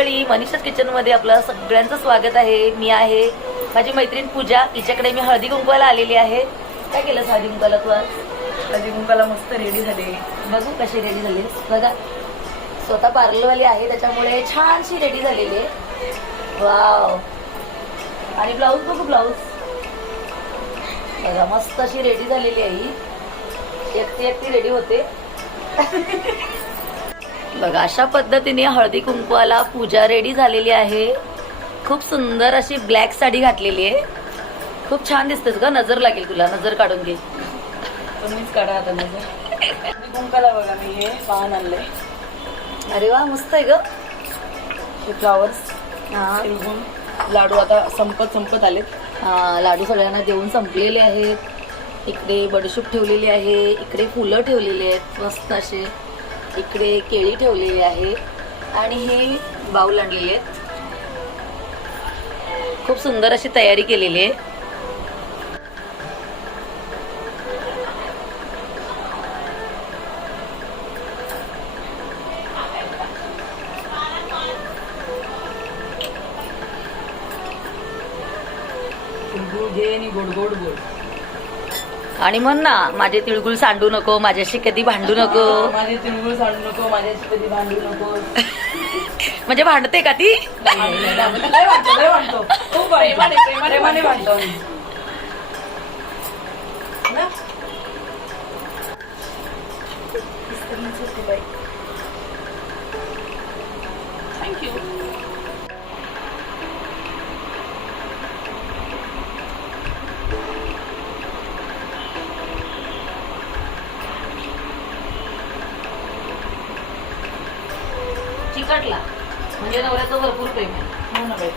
मंडळी मनीषाच किचनमध्ये आपलं सगळ्यांचं स्वागत आहे. मी आहे माझी मैत्रीण पूजा. हिच्याकडे मी हळदी कुंकवाला आलेली आहे. काय केलं हळदी कुंकवाला तू आज? हळदी कुंकाला मस्त रेडी झाले. बघू कशी रेडी झाली. बघा. स्वतः पार्लरवाली आहे त्याच्यामुळे छानशी रेडी झालेली आहे. वाव आणि ब्लाऊज बघू ब्लाऊज बघा मस्त अशी रेडी झालेली आहे एकटी एकटी रेडी होते. बघा अशा पद्धतीने हळदी कुंकवाला पूजा रेडी झालेली आहे. खूप सुंदर अशी ब्लॅक साडी घातलेली आहे. खूप छान दिसतेस ग नजर लागेल तुला नजर काढून घे. तुम्हीच काढा आता नजर. कुंकाला बघा मी हे पान आणले अरे वा मस्त आहे ग. हे फ्लावर्स हा. लाडू आता संपत संपत आलेत. हा, लाडू सगळ्यांना देऊन संपलेले आहेत. इकडे बडीशूप ठेवलेली आहे इकडे फुलं ठेवलेली आहेत मस्त असे. इकडे केळी ठेवलेली आहे आणि हे बाऊल आणलेले आहेत. खूप सुंदर अशी तयारी केलेली आहे. तिळगुळ गोड गोड गोड आणि म्हण ना माझे तिळगुळ सांडू नको माझ्याशी कधी भांडू नको. माझे तिळगुळ सांडू नको माझ्याशी कधी भांडू नको. म्हणजे भांडते का ती? भांडतो चिकटला म्हणजे नवऱ्याचं भरपूर प्रेम आहे. हो ना बाई.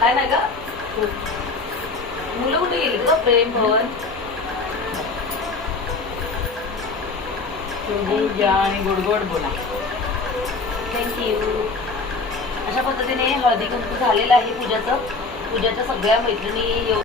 काय नाही का? मुलं कुठे गेली ग? प्रेम भवन? घ्या आणि गोड गोड बोला थँक्यू अशा पद्धतीने हळदी कुंकू झालेलं आहे पूजाचं. पूजाच्या सगळ्या मैत्रिणी येऊन